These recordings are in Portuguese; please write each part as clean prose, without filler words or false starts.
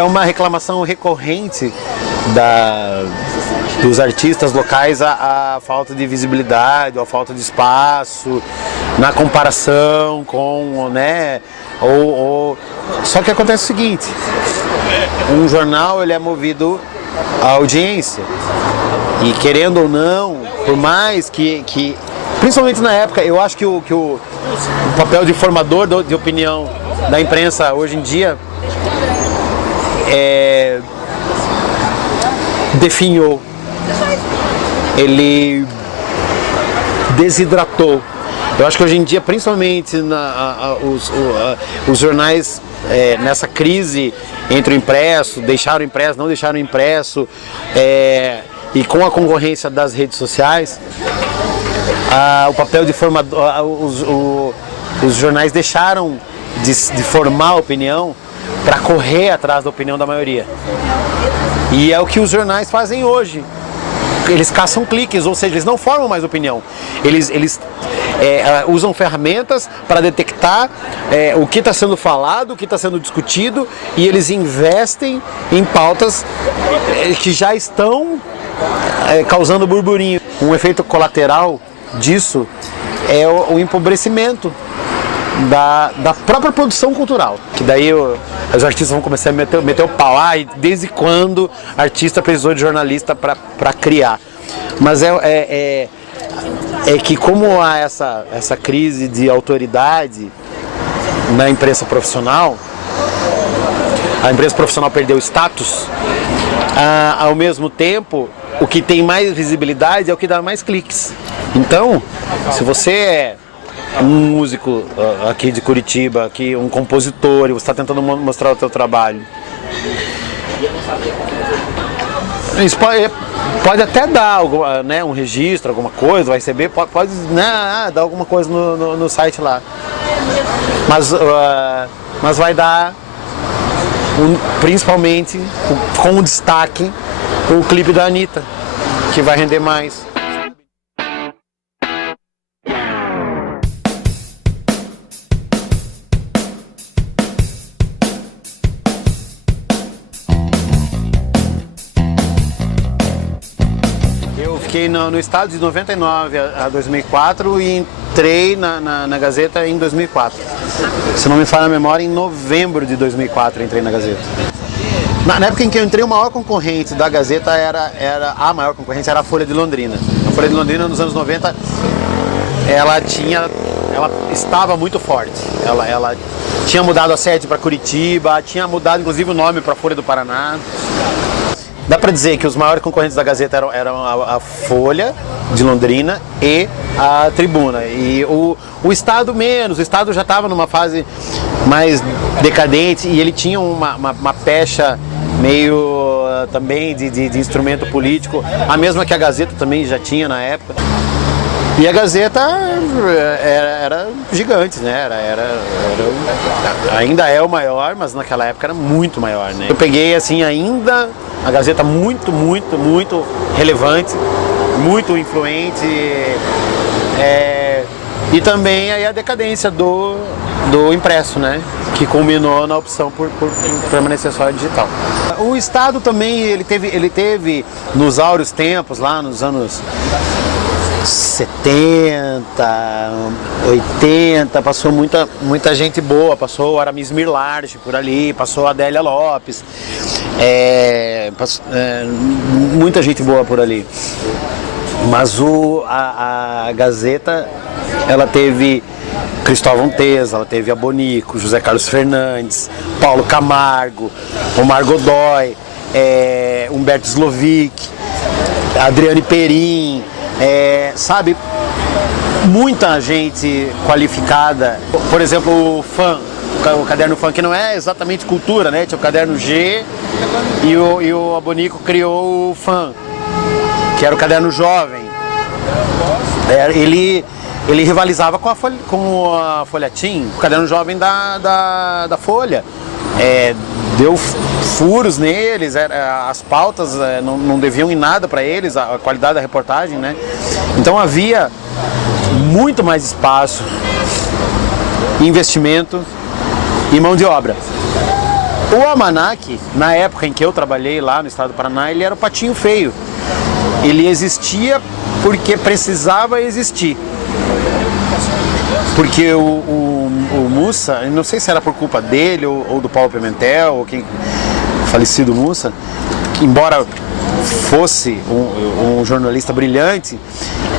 é uma reclamação recorrente dos artistas locais a falta de visibilidade, a falta de espaço, na comparação com, né, Só que acontece o seguinte, um jornal ele é movido à audiência e querendo ou não, por mais que principalmente na época, eu acho que o papel de formador de opinião da imprensa hoje em dia definhou, ele desidratou. Eu acho que hoje em dia, principalmente os jornais nessa crise entre o impresso, deixaram o impresso, não deixaram o impresso, e com a concorrência das redes sociais, o papel de formador, os jornais deixaram de formar opinião para correr atrás da opinião da maioria. E é o que os jornais fazem hoje. Eles caçam cliques, ou seja, eles não formam mais opinião. Eles usam ferramentas para detectar o que está sendo falado, o que está sendo discutido, e eles investem em pautas que já estão causando burburinho. Um efeito colateral disso é o empobrecimento da própria produção cultural, que daí os artistas vão começar a meter o pau, e desde quando artista precisou de jornalista para criar. Mas é que como há essa crise de autoridade na imprensa profissional, a imprensa profissional perdeu status, ao mesmo tempo o que tem mais visibilidade é o que dá mais cliques. Então, se você é um músico aqui de Curitiba, aqui, um compositor, e você está tentando mostrar o seu trabalho, isso pode até dar né, um registro, alguma coisa, vai receber, pode né, dar alguma coisa no site lá, mas vai dar principalmente com destaque o clipe da Anitta, que vai render mais. Fiquei no estado de 99 a 2004 e entrei na Gazeta em 2004. Se não me falha a memória, em novembro de 2004 entrei na Gazeta. Na época em que eu entrei, o maior concorrente da Gazeta a maior concorrente era a Folha de Londrina. A Folha de Londrina, nos anos 90, ela estava muito forte. Ela tinha mudado a sede para Curitiba, tinha mudado inclusive o nome para Folha do Paraná. Dá para dizer que os maiores concorrentes da Gazeta eram a Folha de Londrina e a Tribuna. E o Estado menos, o Estado já estava numa fase mais decadente e ele tinha uma pecha meio também de instrumento político, a mesma que a Gazeta também já tinha na época. E a Gazeta era gigante, né? Ainda é o maior, mas naquela época era muito maior, né? Eu peguei assim ainda a Gazeta muito, muito, muito relevante, muito influente, e também aí a decadência do impresso, né? Que culminou na opção por permanecer só digital. O Estado também ele teve nos áureos tempos, lá nos anos 70, 80, passou muita gente boa, passou o Aramis Mirlarge por ali, passou a Adélia Lopes, muita gente boa por ali. Mas a Gazeta, ela teve Cristóvão Teza, ela teve Abonico, José Carlos Fernandes, Paulo Camargo, Omar Godoy, Humberto Slovic, Adriane Perim, sabe, muita gente qualificada. Por exemplo, o Caderno Fã, que não é exatamente cultura, né? Tinha o Caderno G e o Abonico criou o Fã, que era o Caderno Jovem. Ele rivalizava com a Folhetim, o Caderno Jovem da Folha. Deu furos neles, as pautas não deviam em nada para eles, a qualidade da reportagem, né? Então havia muito mais espaço, investimento e mão de obra. O almanaque, na época em que eu trabalhei lá no estado do Paraná, ele era o patinho feio. Ele existia porque precisava existir. Porque o Mussa, não sei se era por culpa dele ou do Paulo Pimentel, ou quem, falecido Mussa, que embora fosse um jornalista brilhante,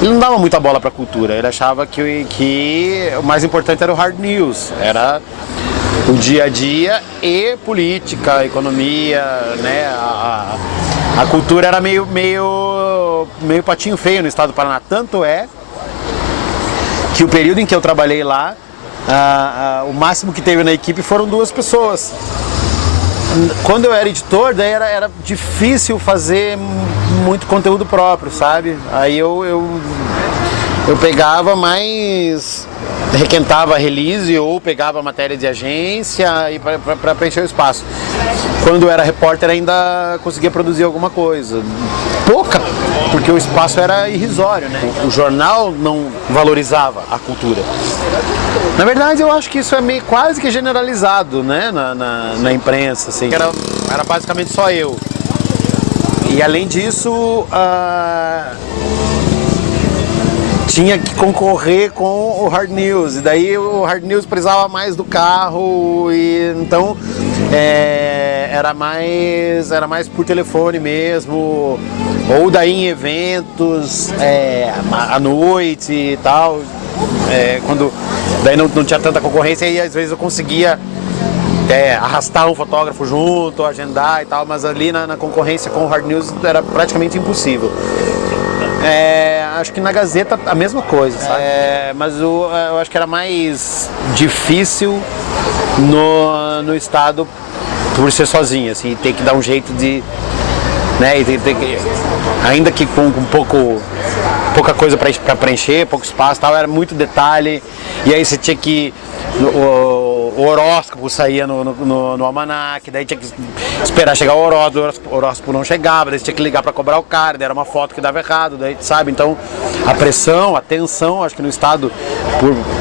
ele não dava muita bola para a cultura. Ele achava que o mais importante era o hard news, era o dia a dia e política, economia, né? A cultura era meio patinho feio no estado do Paraná. Tanto é que o período em que eu trabalhei lá, o máximo que teve na equipe foram 2 pessoas. Quando eu era editor, daí era difícil fazer muito conteúdo próprio, sabe? Aí eu pegava mais, requentava a release ou pegava matéria de agência para preencher o espaço. Quando eu era repórter ainda conseguia produzir alguma coisa. Pouca, porque o espaço era irrisório, né? O jornal não valorizava a cultura. Na verdade, eu acho que isso é meio quase que generalizado, né? Na imprensa, assim. Era basicamente só eu. E além disso, tinha que concorrer com o hard news, e daí o hard news precisava mais do carro, e então era mais por telefone mesmo, ou daí em eventos à noite e tal, quando daí não tinha tanta concorrência, e às vezes eu conseguia arrastar um fotógrafo junto, agendar e tal, mas ali na concorrência com o hard news era praticamente impossível. Acho que na Gazeta a mesma coisa, sabe? Mas eu acho que era mais difícil no estado por ser sozinho, assim, ter que dar um jeito de, né, e ainda que com pouca coisa para preencher, pouco espaço, tal, era muito detalhe, e aí você tinha que o horóscopo saía no almanaque, daí tinha que esperar chegar o horóscopo não chegava, daí tinha que ligar para cobrar o cara, daí era uma foto que dava errado, daí, sabe? Então a pressão, a tensão, acho que no estado,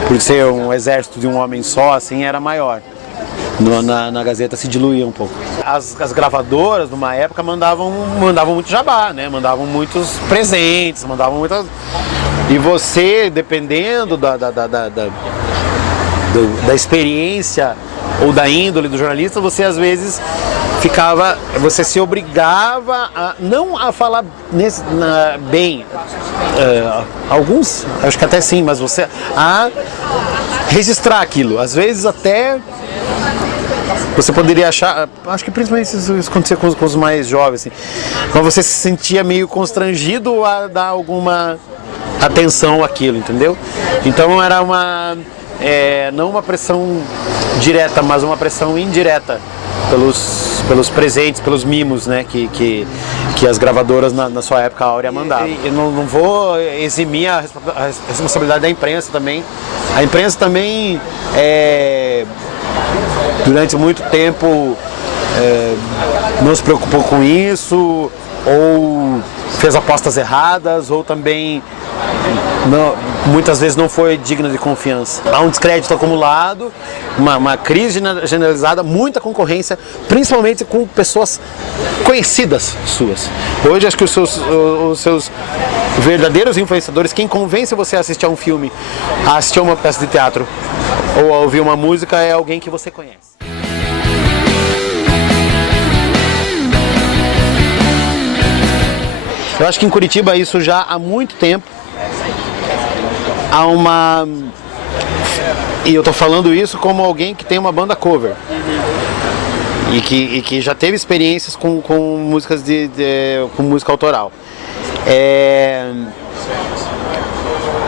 por ser um exército de um homem só, assim, era maior. Na Gazeta se diluía um pouco. As gravadoras, numa época, mandavam muito jabá, né? Mandavam muitos presentes, mandavam muitas... E você, dependendo da experiência ou da índole do jornalista, você às vezes você se obrigava não a falar bem, alguns, acho que até sim, mas você a registrar aquilo, às vezes até você poderia achar, acho que principalmente isso acontecia com os mais jovens, assim, quando você se sentia meio constrangido a dar alguma atenção àquilo, entendeu? Então era não uma pressão direta, mas uma pressão indireta pelos presentes, pelos mimos, né, que as gravadoras na sua época áurea mandavam. Eu não vou eximir a responsabilidade da imprensa também. A imprensa também, durante muito tempo, não se preocupou com isso, ou fez apostas erradas, ou também muitas vezes não foi digna de confiança. Há um descrédito acumulado, uma crise generalizada, muita concorrência, principalmente com pessoas conhecidas suas. Hoje acho que os seus verdadeiros influenciadores, quem convence você a assistir a um filme, a assistir a uma peça de teatro ou a ouvir uma música, é alguém que você conhece. Eu acho que em Curitiba isso já há muito tempo. E eu tô falando isso como alguém que tem uma banda cover. E que já teve experiências com músicas com música autoral.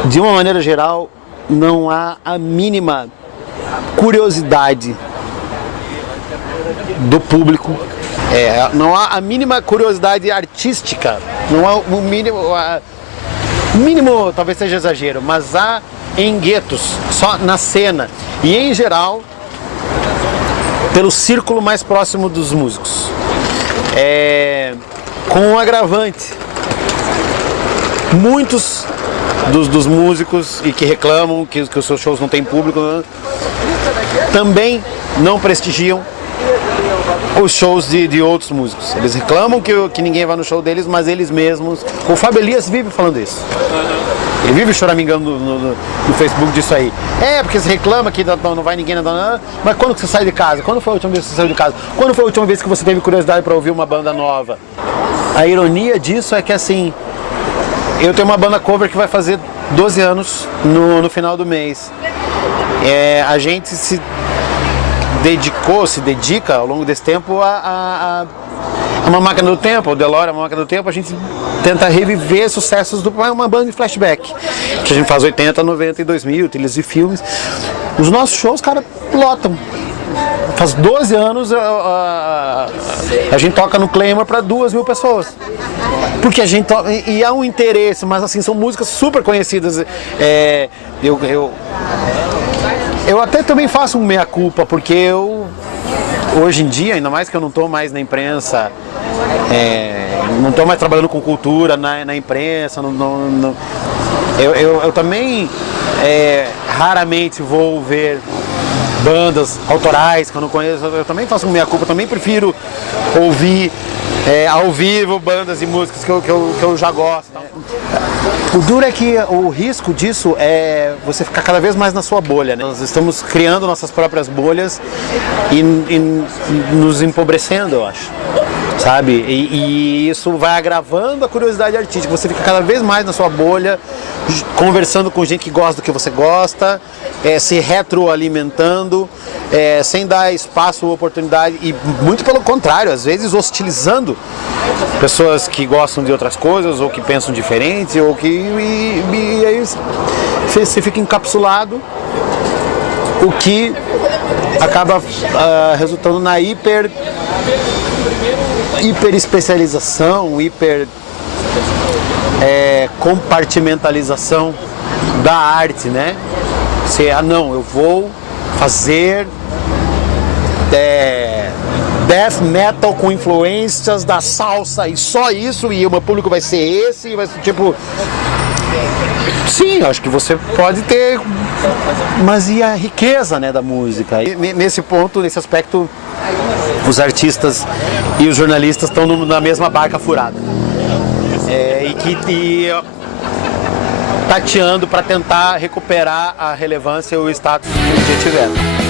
De uma maneira geral, não há a mínima curiosidade do público. Não há a mínima curiosidade artística, não há o mínimo, talvez seja exagero, mas há em guetos, só na cena e em geral pelo círculo mais próximo dos músicos, com um agravante. Muitos dos músicos e que reclamam que os seus shows não têm público, também não prestigiam os shows de outros músicos. Eles reclamam que ninguém vai no show deles, mas eles mesmos... O Fábio Elias vive falando isso. Ele vive choramingando no Facebook disso aí. Porque você reclama que não vai ninguém, mas quando você sai de casa? Quando foi a última vez que você saiu de casa? Quando foi a última vez que você teve curiosidade para ouvir uma banda nova? A ironia disso é que, assim, eu tenho uma banda cover que vai fazer 12 anos no final do mês. A gente se dedica ao longo desse tempo a uma máquina do tempo, o DeLorean é uma máquina do tempo, a gente tenta reviver sucessos de uma banda de flashback, que a gente faz 80, 90 e 2000, trilhas de filmes. Os nossos shows, cara, lotam. Faz 12 anos a gente toca no Claymore para 2.000 pessoas. Porque a gente toca, e há um interesse, mas assim, são músicas super conhecidas. Eu até também faço um meia-culpa, porque eu, hoje em dia, ainda mais que eu não estou mais na imprensa, não estou mais trabalhando com cultura na imprensa, eu também raramente vou ver bandas autorais que eu não conheço. Eu também faço um meia-culpa, também prefiro ouvir ao vivo bandas e músicas que eu já gosto. O duro é que o risco disso é você ficar cada vez mais na sua bolha, né? Nós estamos criando nossas próprias bolhas e nos empobrecendo, eu acho, sabe? E isso vai agravando a curiosidade artística. Você fica cada vez mais na sua bolha, conversando com gente que gosta do que você gosta, se retroalimentando, sem dar espaço ou oportunidade, e muito pelo contrário, às vezes hostilizando pessoas que gostam de outras coisas ou que pensam diferente, ou que e aí você fica encapsulado, o que acaba resultando na hiper especialização, compartimentalização da arte, né? Você, não, eu vou fazer death metal com influências da salsa e só isso, e o meu público vai ser esse, vai ser tipo... Sim, acho que você pode ter, mas e a riqueza, né, da música? E nesse ponto, nesse aspecto, os artistas e os jornalistas estão na mesma barca furada. Tateando para tentar recuperar a relevância e o status que um dia tiveram.